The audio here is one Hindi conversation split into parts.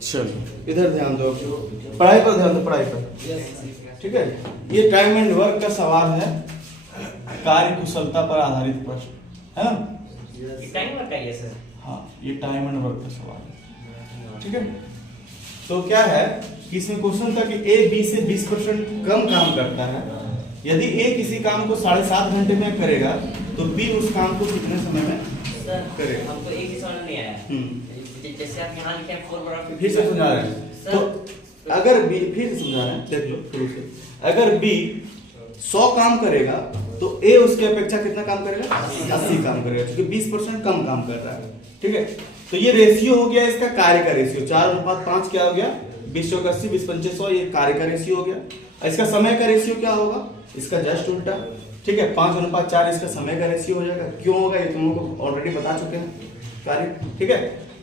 चलो इधर ध्यान दो, पढ़ाई पर ध्यान दो, पढ़ाई पर। ठीक है, ये टाइम एंड वर्क का सवाल है, कार्य कुशलता पर आधारित प्रश्न है ना। टाइम वर्क का है सर। हाँ, ये टाइम एंड वर्क का सवाल है। ठीक है, तो क्या है कि इसमें क्वेश्चन था कि ए बी से 20% कम काम करता है। यदि ए किसी काम को 7.5 घंटे में करेगा तो बी उस काम को कितने समय में करेगा। हमको एक ही समझ नहीं आया। जैसे आप यहाँ लिखे हैं 4 फिर से समझा रहे हैं। तो अगर बी, फिर से समझा रहे हैं, देख लो शुरू से। अगर बी 100 काम करेगा तो ए उसके अपेक्षा कितना काम करेगा, 80 काम करेगा, क्योंकि 20% कम काम कर रहा है। ठीक है, तो ये रेशियो हो गया इसका कार्य का रेशियो, 4:5 क्या हो गया, 20/80, 20/5 ये कार्य का रेशियो हो गया। इसका समय का रेशियो क्या होगा, इसका जस्ट उल्टा। ठीक है, 5:4 इसका समय का रेशियो हो जाएगा। क्यों होगा ये तुम लोग को ऑलरेडी बता चुके हैं कार्य। ठीक है,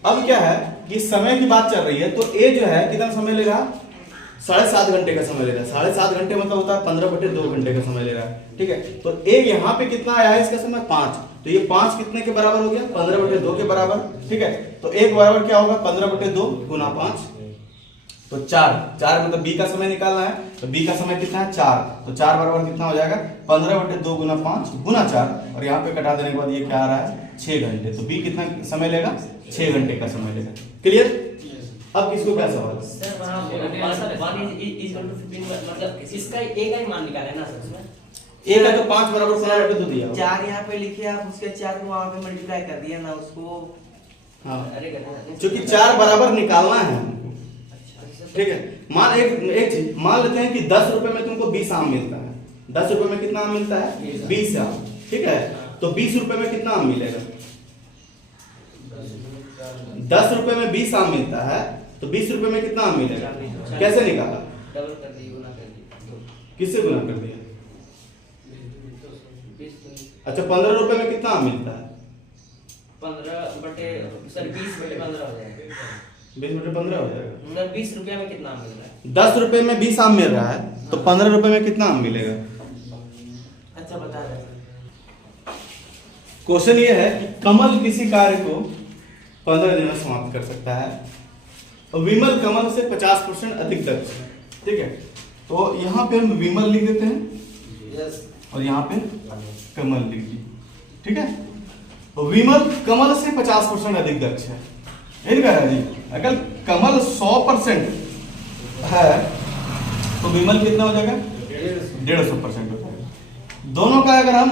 अब क्या है कि समय की बात चल रही है, तो ए जो है कितना समय ले रहा है, 7.5 घंटे का समय ले रहा है। 7.5 घंटे मतलब होता है 15/2 घंटे का समय ले रहा है। ठीक है, तो ए यहाँ पे कितना आया है इसका समय 5, तो ये 5 कितने के बराबर हो गया, 15/2 के बराबर। ठीक है, तो एक बराबर क्या होगा, 15/2 गुना 5, तो 4 मतलब बी का समय निकालना है, तो बी का समय कितना है 4, तो 4 बराबर कितना हो जाएगा, 15/2 गुना 5 गुना 4, और यहाँ पे कटा देने के बाद ये क्या आ रहा है 6 घंटे। तो बी कितना समय लेगा, 6 घंटे का समय लेगा। क्लियर। अब किसको क्या सवाल है सर, वहां 1 is equal to 15 मतलब इसका ए का ही मान निकाला है ना सर उसमें। ए का तो 5 बराबर 15/2 दिया। 4 यहाँ पे लिखे आप, उसके 4 को वहां पे मल्टीप्लाई कर दिया ना उसको। हाँ, अरे क्योंकि 4 बराबर निकालना है हमको। ठीक है, मान एक चीज मान लेते हैं कि 10 रुपए में तुमको 20 आम मिलता है। 10 रुपए में कितना आम मिलता है, 20 आम। ठीक है, तो 20 रुपए में कितना आम मिलेगा, 10 रुपए में 20 आम मिलता है, तो 20 रुपए में कितना आम मिलेगा, कैसे निकाला, डबल कर दिए, गुना कर दिए। किससे गुना कर दिया। अच्छा, 15 रुपए में कितना आम मिलता है, 15/15 हो जाएगा। 20/15 हो जाएगा। सर 20 रुपया में कितना आम मिल रहा है, 10 रुपए में 20 आम मिल रहा है, तो 15 रुपए में कितना आम मिलेगा। अच्छा बता रहे हैं। क्वेश्चन ये है कि कमल किसी कार्य को 15 दिन में समाप्त कर सकता है और विमल कमल से 50% अधिक दक्ष है। ठीक है, तो यहाँ पे हम विमल लिख देते हैं और यहाँ पे कमल लिख दिए। ठीक है, तो विमल कमल से 50% अधिक दक्ष है। यही कह रहा है जी, अगर कमल 100% है तो विमल कितना हो जाएगा, 150% हो जाएगा। दोनों का अगर हम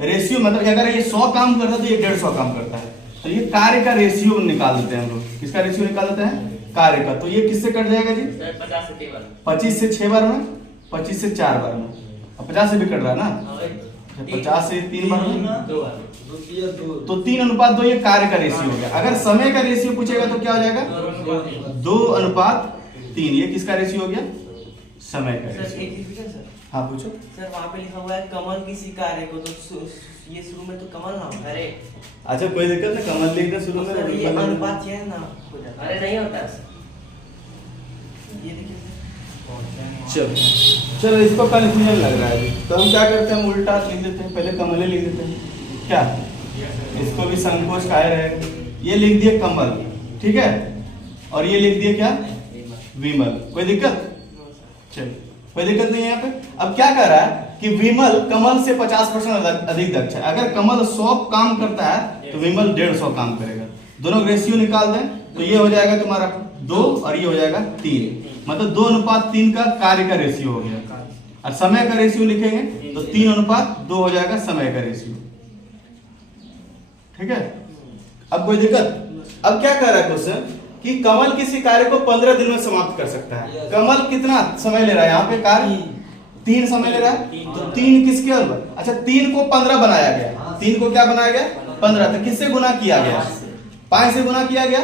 रेशियो मतलब अगर ये 100 काम करता है तो ये 150 काम करता है, तो ये कार्य का रेशियो निकाल देते हैं हम लोग। किसका रेशियो निकाल देते हैं, कार्य का। तो ये किससे कट जाएगा जी, 50 से 3 बार, 25 से 6 बार में, 25 से 4 बार में, और 50 से भी कट रहा है ना, 50 से 3 बार में, 2 बार, तो 3:2 ये कार्य का रेशियो हो गया। अगर समय का रेशियो पूछेगा तो क्या हो जाएगा, 2:3। ये किसका रेशियो हो गया, समय का सर रेशियो। एक चीज पूछे सर। हाँ पूछो। सर वहाँ पे लिखा हुआ है कमल किसी कार्य को, तो ये शुरू में तो कमल ना हो। अरे अच्छा कोई दिक्कत नहीं, कमल लिख दे शुरू सर ये में। अनुपात है ना हो जाता है। अरे नहीं होता है। ये देखिए चलो चलो, इसको कंफ्यूजन लग रहा है अभी, तो हम क्या करते हैं, उल्टा लिख देते हैं, पहले कमल लिख देते हैं। क्या इसको भी संकोच काय रहेगा, ये लिख दिए कमल। ठीक है, और ये लिख दिए क्या, विमल। कोई दिक्कत, चलो कोई दिक्कत नहीं है यहाँ पे। अब क्या कर रहा है कि विमल कमल से 50% अधिक दक्ष है। अगर कमल 100 काम करता है तो विमल 150 काम करेगा। दोनों रेशियो निकाल दें तो ये हो जाएगा तुम्हारा 2 और ये हो जाएगा 3, मतलब 2:3 का कार्य का रेशियो हो गया। और समय का रेशियो लिखेंगे तो 3:2 हो जाएगा समय का रेशियो। ठीक है, अब कोई दिक्कत। अब क्या कर रहा है क्वेश्चन कि कमल किसी कार्य को 15 दिन में समाप्त कर सकता है। कमल कितना समय ले रहा है, यहाँ पे कार्य 3 समय ले रहा है, तो 3 किसके अंदर, अच्छा 3 को 15 बनाया गया। 3 को क्या बनाया गया, 15। तो किससे गुना किया गया, 5 से गुना किया गया,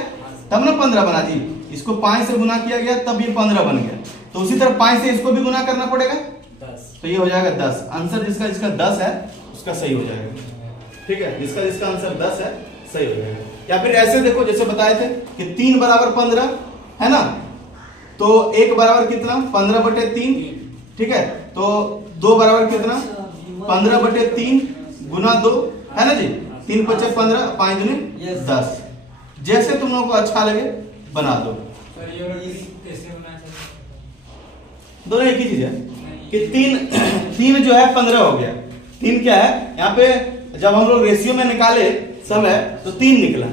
तब ना 15 बना जी। इसको 5 से गुना किया गया तब ये 15 बन गया। तो उसी तरह 5 से इसको भी गुना करना पड़ेगा, 10, तो ये हो जाएगा 10। आंसर जिसका 10 है उसका सही हो जाएगा। ठीक है, जिसका आंसर 10 है सही हो जाएगा। या फिर ऐसे देखो जैसे बताए थे कि 3 बराबर 15 है ना, तो 1 बराबर कितना 15/3। ठीक है, तो 2 बराबर कितना 15/3 गुना 2 है ना जी। 3 × 5 = 15, 5 × 10। जैसे तुम लोगों को अच्छा लगे बना दो। सर ये वाला कैसे होना है? दोनों एक ही चीज है कि तीन जो है 15 हो गया। 3 क्या है यहाँ पे, जब हम लोग रेशियो में निकाले समय तो 3 निकला,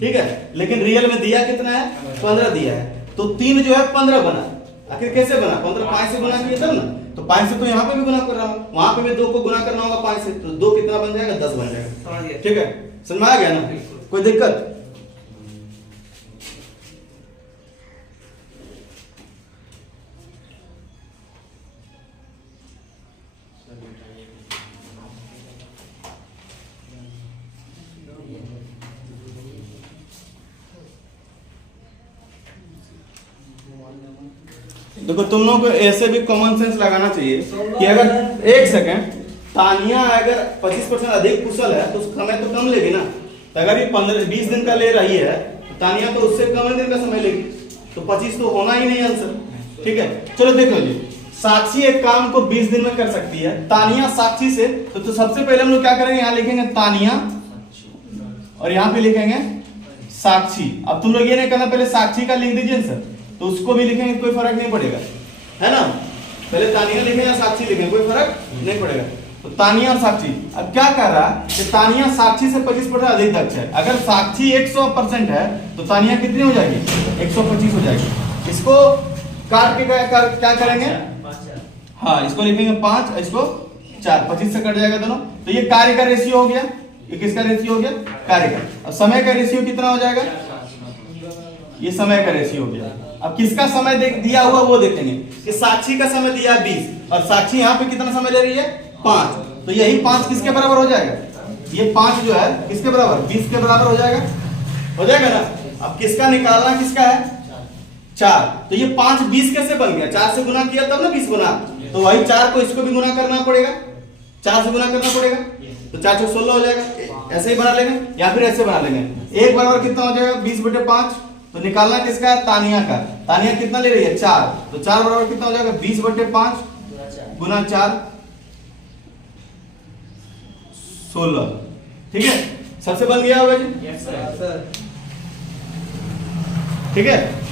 ठीक है, लेकिन रियल में दिया कितना है, 15 दिया है, तो 3 जो है 15 बना। आखिर कैसे बना, 15 5 से गुना किया तब ना, तो 5 से तो यहाँ पे भी गुना कर रहा हूँ, वहां पे भी 2 को गुना करना होगा 5 से, तो 2 कितना बन जाएगा, 10 बन जाएगा। समझ गया। ठीक है, समझ में आ गया ना, कोई दिक्कत? देखो तुम लोगों को ऐसे भी कॉमन सेंस लगाना चाहिए कि अगर एक सेकंड, तानिया अगर 25% अधिक कुशल है तो समय तो कम लेगी ना, तो अगर ये 15-20 दिन का ले रही है तो तानिया तो उससे कम दिन का समय लेगी, तो 25 तो होना ही नहीं आंसर। ठीक है, चलो देख लो जी, साक्षी एक काम को 20 दिन में कर सकती है, तानिया साक्षी से, तो सबसे पहले हम लोग क्या करेंगे, यहाँ लिखेंगे तानिया और यहाँ पे लिखेंगे साक्षी। अब तुम लोग ये नहीं करना, पहले साक्षी का लिख दीजिए सर, तो उसको भी लिखेंगे कोई फर्क नहीं पड़ेगा, है ना, पहले तानिया लिखें या साक्षी लिखें कोई फर्क नहीं पड़ेगा। तो तानिया और साक्षी, अब क्या कर रहा है कि तानिया साक्षी से 25% अधिक दक्ष है। अगर साक्षी 100% है तो तानिया कितनी हो जाएगी, 125 हो जाएगी। इसको काट के क्या करेंगे, हाँ इसको लिखेंगे 5, इसको 4, 25 से कट जाएगा दोनों, तो ये कार्य का रेशियो हो गया, ये किसका रेशियो हो गया, कार्य का। अब समय का रेशियो कितना हो जाएगा, ये समय का रेशियो हो गया। अब किसका समय दिया हुआ वो देखेंगे कि साक्षी का समय दिया है 20 और साक्षी यहाँ पे कितना समय ले रही है 5, तो यही 5 किसके बराबर हो जाएगा, ये 5 जो है किसके बराबर, 20 के बराबर हो जाएगा ना। अब किसका निकालना किसका है, 4, तो ये 5 20 कैसे बन गया, 4 से गुना किया तब ना 20 बना, तो वही 4 को इसको भी गुना करना पड़ेगा, 4 से गुना करना पड़ेगा, तो 4 से 16 हो जाएगा। ऐसे ही बना लेंगे या फिर ऐसे बना लेंगे, 1 बराबर कितना हो जाएगा 20/5, तो निकालना किसका है, तानिया का। तानिया कितना ले रही है 4, तो 4 बराबर कितना हो जाएगा 20/5 गुना 4 16। ठीक है, सबसे बन गया होगा जी, यस सर। ठीक है।